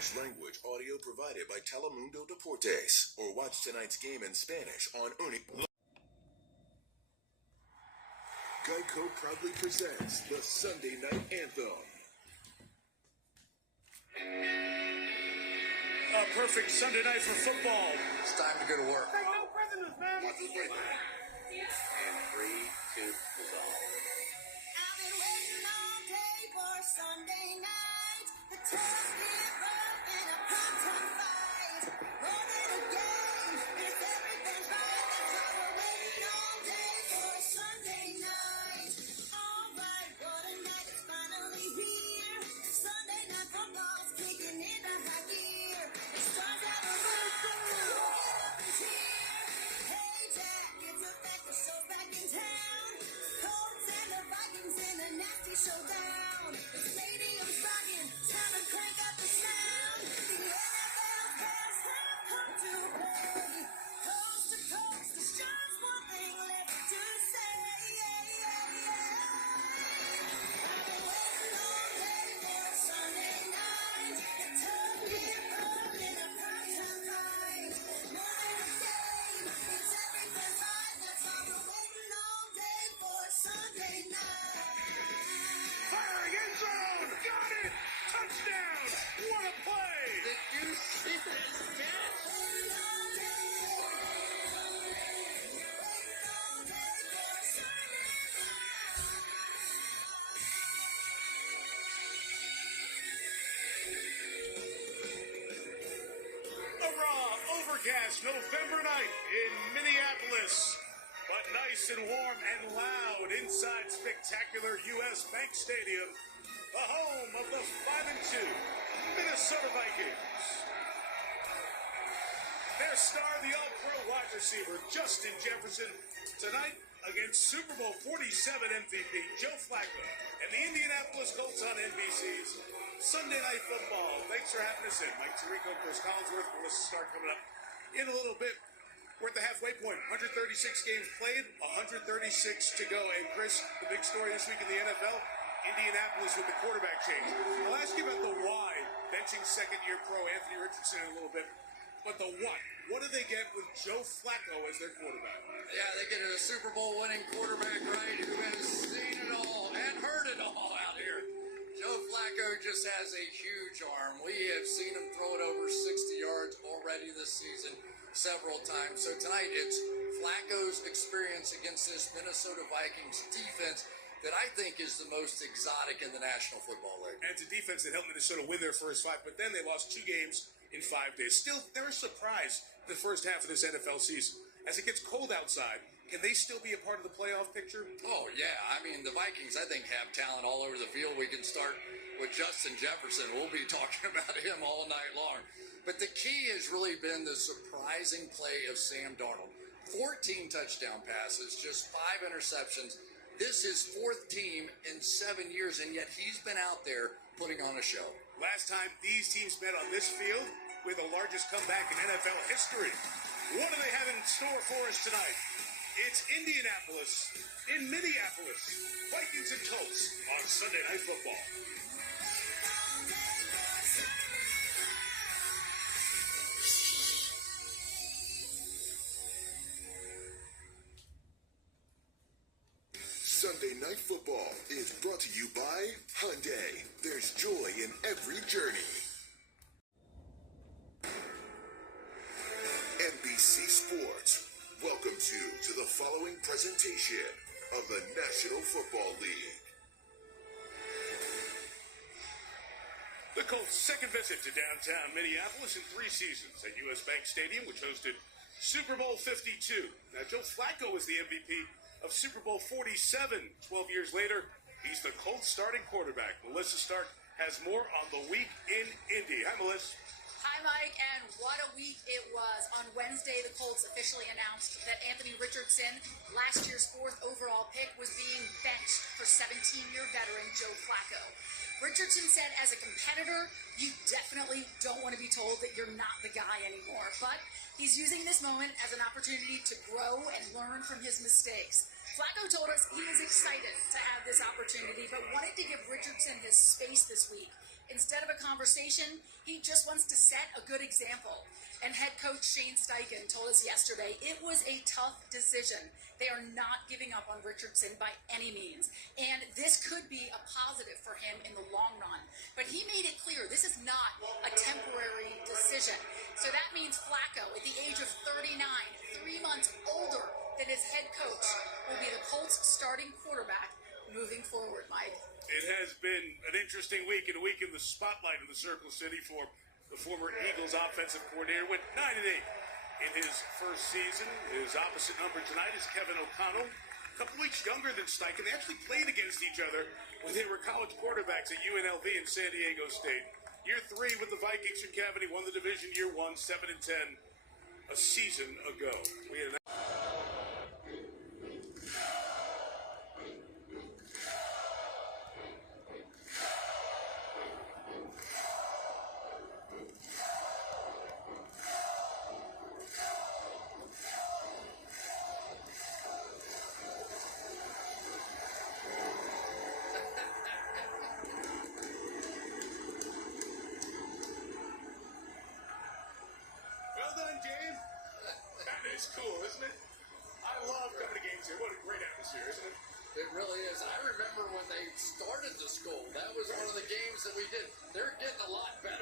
Spanish language audio provided by Telemundo Deportes, or watch tonight's game in Spanish on Uni. Geico proudly presents the Sunday Night Anthem. A perfect Sunday night for football. It's time to go to work. Hey, no prisoners, man. Watch this right there. And 3, 2, go. I've been waiting all day for Sunday night. The toss get rough in a primetime fight. More than a game, it's everything right. That's why we're waiting all day for Sunday night. All right, what a night, it's finally here. Sunday night football's kicking into high gear. It starts out a run, get up and cheer. Hey Jack, it's a fact, the show's back in town. Colts and the Vikings in a nasty showdown. The stadium's rocking, time to crank up the sound. The NFL's best have come to play. Coast to coast, there's just one thing left to say. I've been waiting all day for Sunday night. The tug get rough in a primetime fight. More than a game, it's everything right. That's why we're waiting all day for Sunday night. Firing end zone. Got it. Touchdown. What a play. Did you see this, man? Waiting all day. Waiting all day for Sunday A raw, overcast November night in Minneapolis. But nice and warm and loud inside spectacular U.S. Bank Stadium, the home of the 5-2 Minnesota Vikings. Their star, the all-pro wide receiver, Justin Jefferson, tonight against Super Bowl 47 MVP Joe Flacco and the Indianapolis Colts on NBC's Sunday Night Football. Thanks for having us in. Mike Tirico, Chris Collinsworth, Melissa Stark coming up in a little bit. We're at the halfway point. 136 games played, 136 to go. And Chris, the big story this week in the NFL, Indianapolis with the quarterback change. I'll ask you about the why, benching second-year pro Anthony Richardson in a little bit. But the what? What do they get with Joe Flacco as their quarterback? Yeah, they get a Super Bowl winning quarterback, right, who has seen it all and heard it all out here. Joe Flacco just has a huge arm. We have seen him throw it over 60 yards already this season several times. So tonight it's Flacco's experience against this Minnesota Vikings defense that I think is the most exotic in the National Football League. And it's a defense that helped Minnesota win their first 5, but then they lost 2 games in 5 days. Still, they're a surprise the first half of this NFL season. As it gets cold outside, can they still be a part of the playoff picture? Oh, yeah. I mean, the Vikings, I think, have talent all over the field. We can start with Justin Jefferson. We'll be talking about him all night long. But the key has really been the surprising play of Sam Darnold. 14 touchdown passes, just 5 interceptions. This is 4th team in 7 years, and yet he's been out there putting on a show. Last time these teams met on this field, with the largest comeback in NFL history. What do they have in store for us tonight? It's Indianapolis in Minneapolis. Vikings and Colts on Sunday Night Football. Sunday Night Football is brought to you by Hyundai. There's joy in every journey. NBC Sports welcomes you to the following presentation of the National Football League. The Colts' second visit to downtown Minneapolis in 3 seasons at U.S. Bank Stadium, which hosted Super Bowl 52. Now, Joe Flacco was the MVP of Super Bowl 47. 12 years later, he's the Colts starting quarterback. Melissa Stark has more on the week in Indy. Hi, Melissa. Hi, Mike, and what a week it was. On Wednesday, the Colts officially announced that Anthony Richardson, last year's 4th overall pick, was being benched for 17-year veteran Joe Flacco. Richardson said as a competitor, you definitely don't want to be told that you're not the guy anymore. But he's using this moment as an opportunity to grow and learn from his mistakes. Flacco told us he is excited to have this opportunity, but wanted to give Richardson his space this week Instead of a conversation, he just wants to set a good example. And head coach Shane Steichen told us yesterday it was a tough decision. They are not giving up on Richardson by any means. And this could be a positive for him in the long run. But he made it clear this is not a temporary decision. So that means Flacco, at the age of 39, 3 months older than his head coach, will be the Colts starting quarterback moving forward, Mike. It has been an interesting week and a week in the spotlight of the Circle City for the former Eagles offensive coordinator. Went 9-8 in his first season. His opposite number tonight is Kevin O'Connell. A couple weeks younger than Steichen. They actually played against each other when they were college quarterbacks at UNLV and San Diego State. Year 3 with the Vikings for Kevin. He won the division year 1, 7-10 a season ago. We had an It's cool, isn't it? I love coming to games here. What a great atmosphere, isn't it? It really is. I remember when they started the school. That was one of the games that we did. They're getting a lot better.